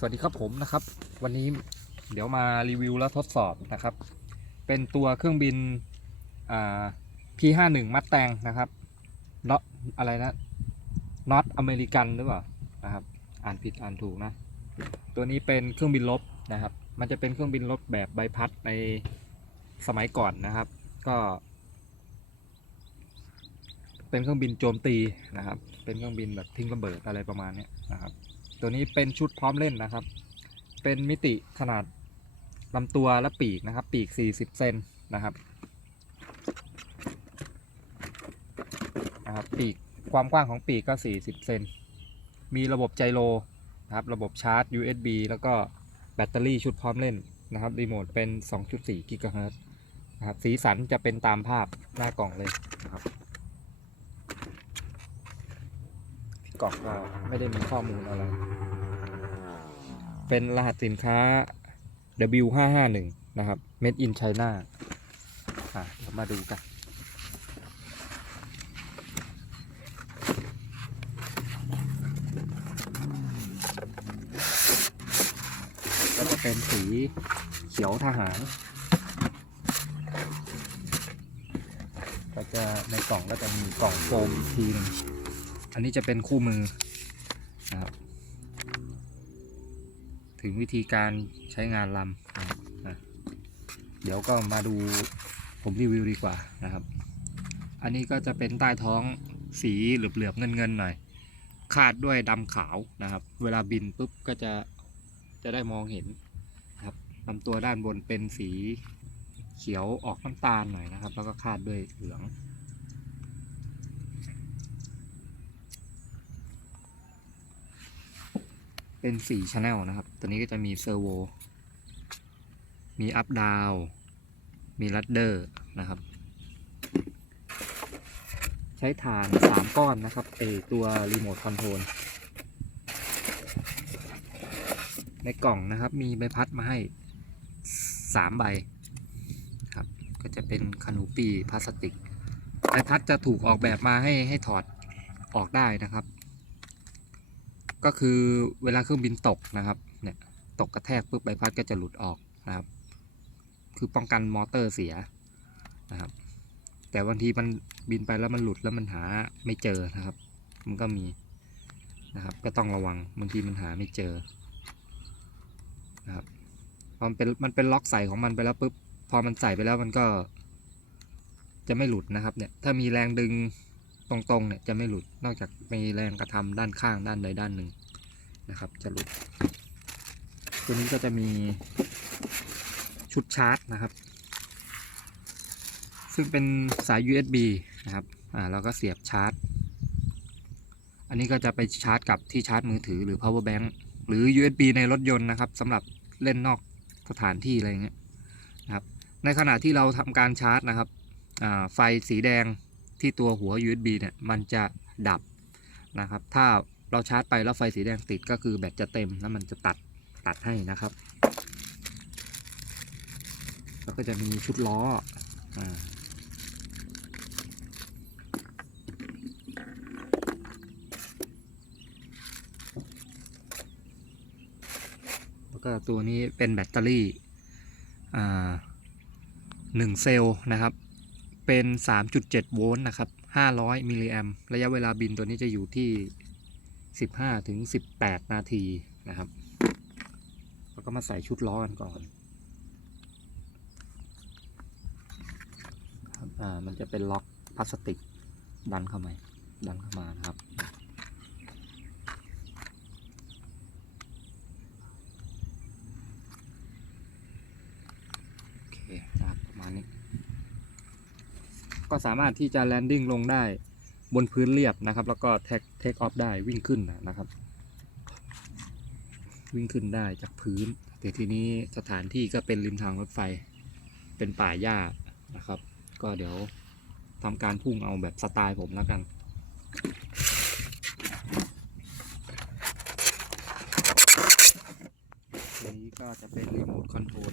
สวัสดีครับผมนะครับ วันนี้เดี๋ยวมารีวิวและทดสอบนะครับ เป็นตัวเครื่องบินอ่า P51 มัดแตงนะครับน็อตอะไรนะน็อตอเมริกันหรือเปล่านะครับ อ่านผิดอ่านถูกนะ ตัวนี้เป็นเครื่องบินลบนะครับ มันจะเป็นเครื่องบินลบแบบใบพัดในสมัยก่อนนะครับ ก็ เป็นเครื่องบินโจมตีนะครับ เป็นเครื่องบินแบบทิ้งระเบิดอะไรประมาณนี้นะครับ ตัวนี้เป็นชุดพร้อมเล่นนะครับ เป็นมิติขนาดลำตัวและปีกนะครับ ปีก 40 เซนนะครับนะครับ ปีกความกว้างของปีกก็ 40 เซน มีระบบไจโรนะครับ ระบบชาร์จ USB แล้วก็แบตเตอรี่ชุดพร้อมเล่นนะครับ รีโมทเป็น 2.4 กิกะเฮิรตซ์นะครับ สีสันจะเป็นตามภาพหน้ากล่องเลยนะครับ กล่องก็ไม่ได้มีข้อมูลอะไร เป็นรหัสสินค้า W551 นะครับ Made in China อะเดี๋ยวมาดูกันก็จะเป็นสีเขียวทหาร ก็จะในกล่องก็จะมีกล่องโฟมอีกทีนึง อันนี้จะเป็นคู่มือนะครับถึงวิธีการใช้งานลำนะเดี๋ยวก็มาดูผมรีวิวดีกว่านะครับ อันนี้ก็จะเป็นใต้ท้องสีเหลือบๆเงินๆหน่อย คาดด้วยดำขาวนะครับ เวลาบินปุ๊บก็จะจะได้มองเห็นนะครับลำตัวด้านบนเป็นสีเขียวออกน้ำตาลหน่อยนะครับ แล้วก็คาดด้วยเหลือง เป็น4 Channel นะครับ ตัวนี้ก็จะมีเซอร์โว มีอัพดาวมีลัดเดอร์นะครับ ใช้ฐาน 3 ก้อนนะครับเอตัวรีโมทคอนโทรลในกล่องนะครับมีใบพัดมาให้ 3 ใบครับ ก็จะเป็นคนูปีพลาสติกใบพัดจะถูกออกแบบมาให้ให้ถอดออกได้นะครับ ก็คือเวลาเครื่องบินตกนะครับเนี่ยตกกระแทกปุ๊บใบพัดก็จะหลุดออกนะครับ คือป้องกันมอเตอร์เสียนะครับ แต่บางทีมันบินไปแล้วมันหลุดแล้วมันหาไม่เจอนะครับ มันก็มีนะครับ ก็ต้องระวังบางทีมันหาไม่เจอนะครับพอมันเป็นมันเป็นล็อกใส่ของมันไปแล้วปุ๊บพอมันใส่ไปแล้วมันก็จะไม่หลุดนะครับเนี่ยถ้ามีแรงดึง ตรงๆเนี่ยจะไม่หลุดนอกจากมีแรงกระทำด้านข้างด้านใดด้านหนึ่งนะครับ จะหลุด ตัวนี้ก็จะมีชุดชาร์จนะครับ ซึ่งเป็นสาย USB นะครับอ่าเราก็เสียบชาร์จ อันนี้ก็จะไปชาร์จกับที่ชาร์จมือถือหรือ power bank หรือ USB ในรถยนต์นะครับสำหรับเล่นนอกสถานที่อะไรเงี้ยนะครับในขณะที่เราทำการชาร์จนะครับอ่าไฟสีแดง ที่ตัวหัว USB เนี่ยมันจะดับนะครับ ถ้าเราชาร์จไปแล้วไฟสีแดงติดก็คือแบตจะเต็มแล้วมันจะตัดตัดให้นะครับ แล้วก็จะมีชุดล้ออแล้วก็ตัวนี้เป็นแบตเตอรี่หนึ่งเซลล์นะครับ เป็น 3.7 โวลต์นะครับ 500 มิลลิแอมระยะเวลาบินตัวนี้จะอยู่ที่ 15 ถึง 18 นาทีนะครับ แล้วก็มาใส่ชุดล้อกันก่อนครับอ่ามันจะเป็นล็อกพลาสติกดันเข้ามาดันเข้ามานะครับ โอเคนะครับประมาณนี้ ก็สามารถที่จะแลนดิ้งลงได้บนพื้นเรียบนะครับ แล้วก็เทคเทคออฟได้วิ่งขึ้นนะครับ วิ่งขึ้นได้จากพื้น แต่ทีนี้สถานที่ก็เป็นริมทางรถไฟ เป็นป่าหญ้านะครับ ก็เดี๋ยวทำการพุ่งเอาแบบสไตล์ผมแล้วกันนี้ก็จะเป็นรีโมทคอนโทรล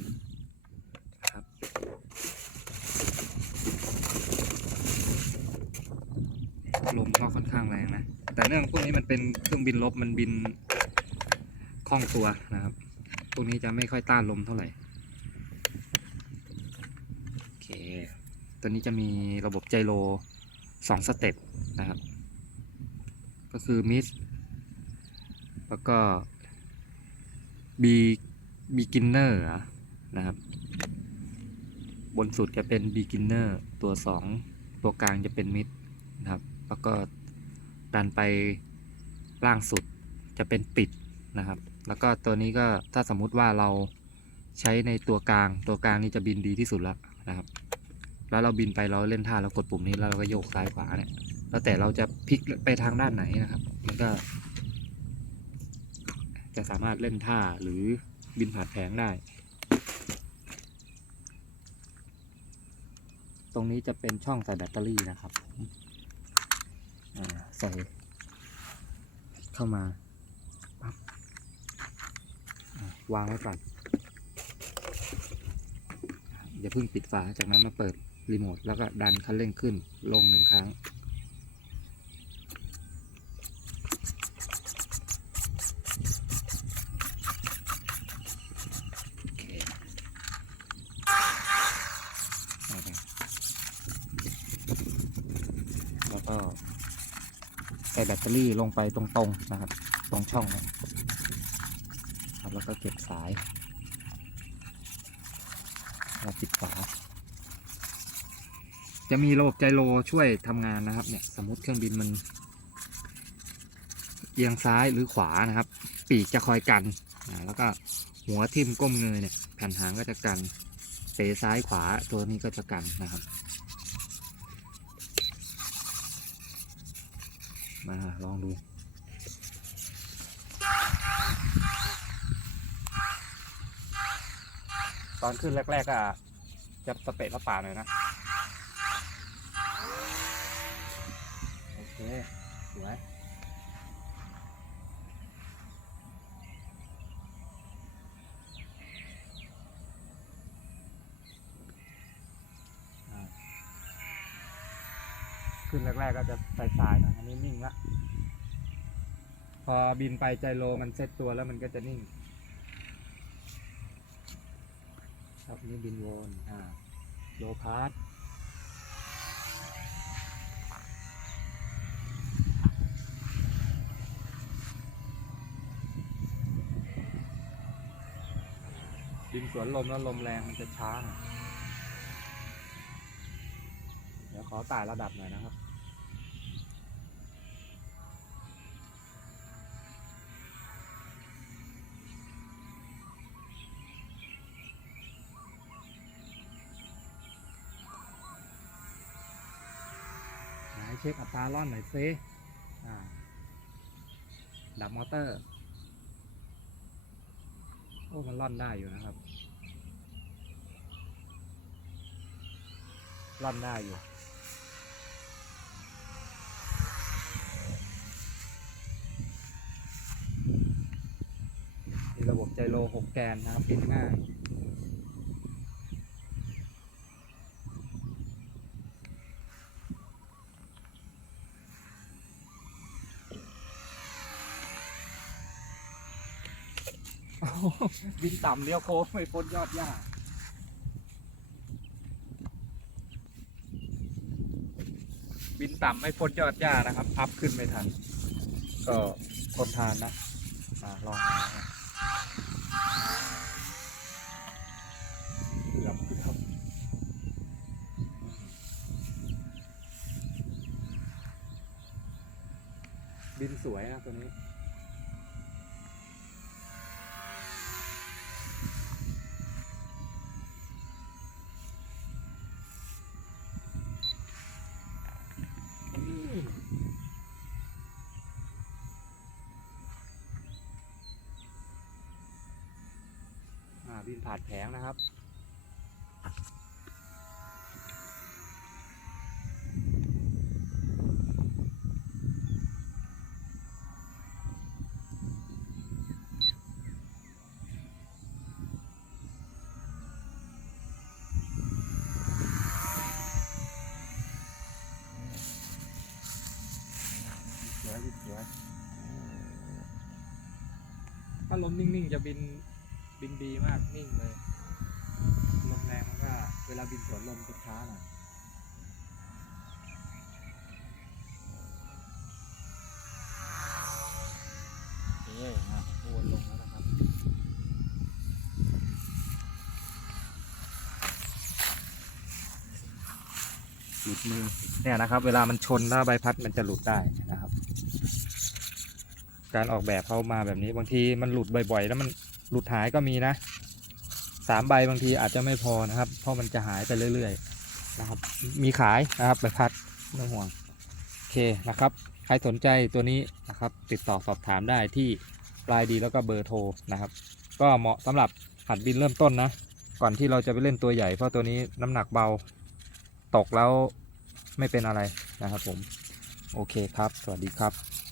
นะครับ ลมก็ค่อนข้าง แต่เนื่องพวกนี้มันเป็นเครื่องบินลบมันบินคล่องตัวนะครับ พวกนี้จะไม่ค่อยต้านลมเท่าไหร่โอเค ตัวนี้จะมีระบบไจโรสองสเต็ปนะครับ ก็คือมิสแล้วก็บีบีกินเนอร์นะครับ บนสุดจะเป็น beginner ตัว 2 ตัวกลางจะเป็น mid นะครับ แล้วก็ ดันไปล่างสุดจะเป็นปิดนะครับ แล้วก็ตัวนี้ก็ถ้าสมมุติว่าเราใช้ในตัวกลางตัวกลางนี่จะบินดีที่สุดแล้วนะครับ แล้วเราบินไปเราเล่นท่าเรากดปุ่มนี้แล้วเราก็โยกซ้ายขวาเนี่ยแล้วแต่เราจะพลิกไปทางด้านไหนนะครับ มันก็ จะสามารถเล่นท่าหรือบินผ่านแผงได้ ตรงนี้จะเป็นช่องใส่แบตเตอรี่นะครับ ส่เข้ามาปั๊บวางไว้ก่อนอย่าเพิ่งปิดฝาจากนั้นมาเปิดรีโมทแล้วก็ดันคันเร่งขึ้นลงหนึ่งครั้ง โอเคเอาไปแล้วก็ใส่ แบตเตอรี่ลงไปตรงๆนะครับ ตรงช่องนะครับแล้วก็เก็บสายแล้วปิดฝา จะมีระบบไจโรช่วยทำงานนะครับเนี่ยสมมติเครื่องบินมันเอียงซ้ายหรือขวานะครับ ปีกจะคอยกันแล้วก็หัวทิ่มก้มเงยเนี่ยแผ่นหางก็จะกันเตะซ้ายขวาตัวนี้ก็จะกันนะครับ มาลองดูตอนขึ้นแรก ๆ ก็จะสเปะสปาหน่อยนะ โอเคสวย อ่า ขึ้นแรกๆก็จะสายๆหน่อยอันนี้นิ่งละพอบินไปใจโลมันเซตตัวแล้วมันก็จะนิ่งครับนี่บินวนอ่าโลพาร์ทบินสวนลมแล้วลมแรงมันจะช้า อยเดี๋ยวขอไต่ระดับหน่อยนะครับ ไหนเช็คอัตราร่อนหน่อยซิอ่ดับมอเตอร์ โอ้ มันร่อนได้อยู่นะครับร่อนได้อยู่ มีระบบ ไจโรหกแกนนะครับบินง่ายบินต่ำเลี้ยวโค้งไม่พ้นยอดหญ้าบินต่ำไม่พ้นยอดหญ้านะครับ อัพขึ้นไม่ทัน ก็ทนทานนะอ่าลองนะ เกือบเกือบบินสวยนะตัวนี้ บินผ่านแผงนะครับสวยสวยถ้าลลมนิ่งๆ จะบิน บินดีมากนิ่งเลยลมแรงมันก็เวลาบินสวนลมจะช้าหน่อยโอเคอะวนลงแล้วนะครับหลุดมือเนี่ยนะครับ เวลามันชนแล้วใบพัดมันจะหลุดได้นะครับ การออกแบบเขามาแบบนี้บางทีมันหลุดบ่อย ๆ แล้วมัน หลุดหายก็มีนะสามใบบางทีอาจจะไม่พอนะครับ เพราะมันจะหายไปเรื่อยๆนะครับ มีขายนะครับใบพัดไม่ห่วงโอเคนะครับ ใครสนใจตัวนี้นะครับ ติดต่อสอบถามได้ที่ปลายดีแล้วก็เบอร์โทรนะครับ ก็เหมาะสำหรับหัดบินเริ่มต้นนะ ก่อนที่เราจะไปเล่นตัวใหญ่เพราะตัวนี้น้ำหนักเบาตกแล้วไม่เป็นอะไรนะครับผม โอเคครับ สวัสดีครับ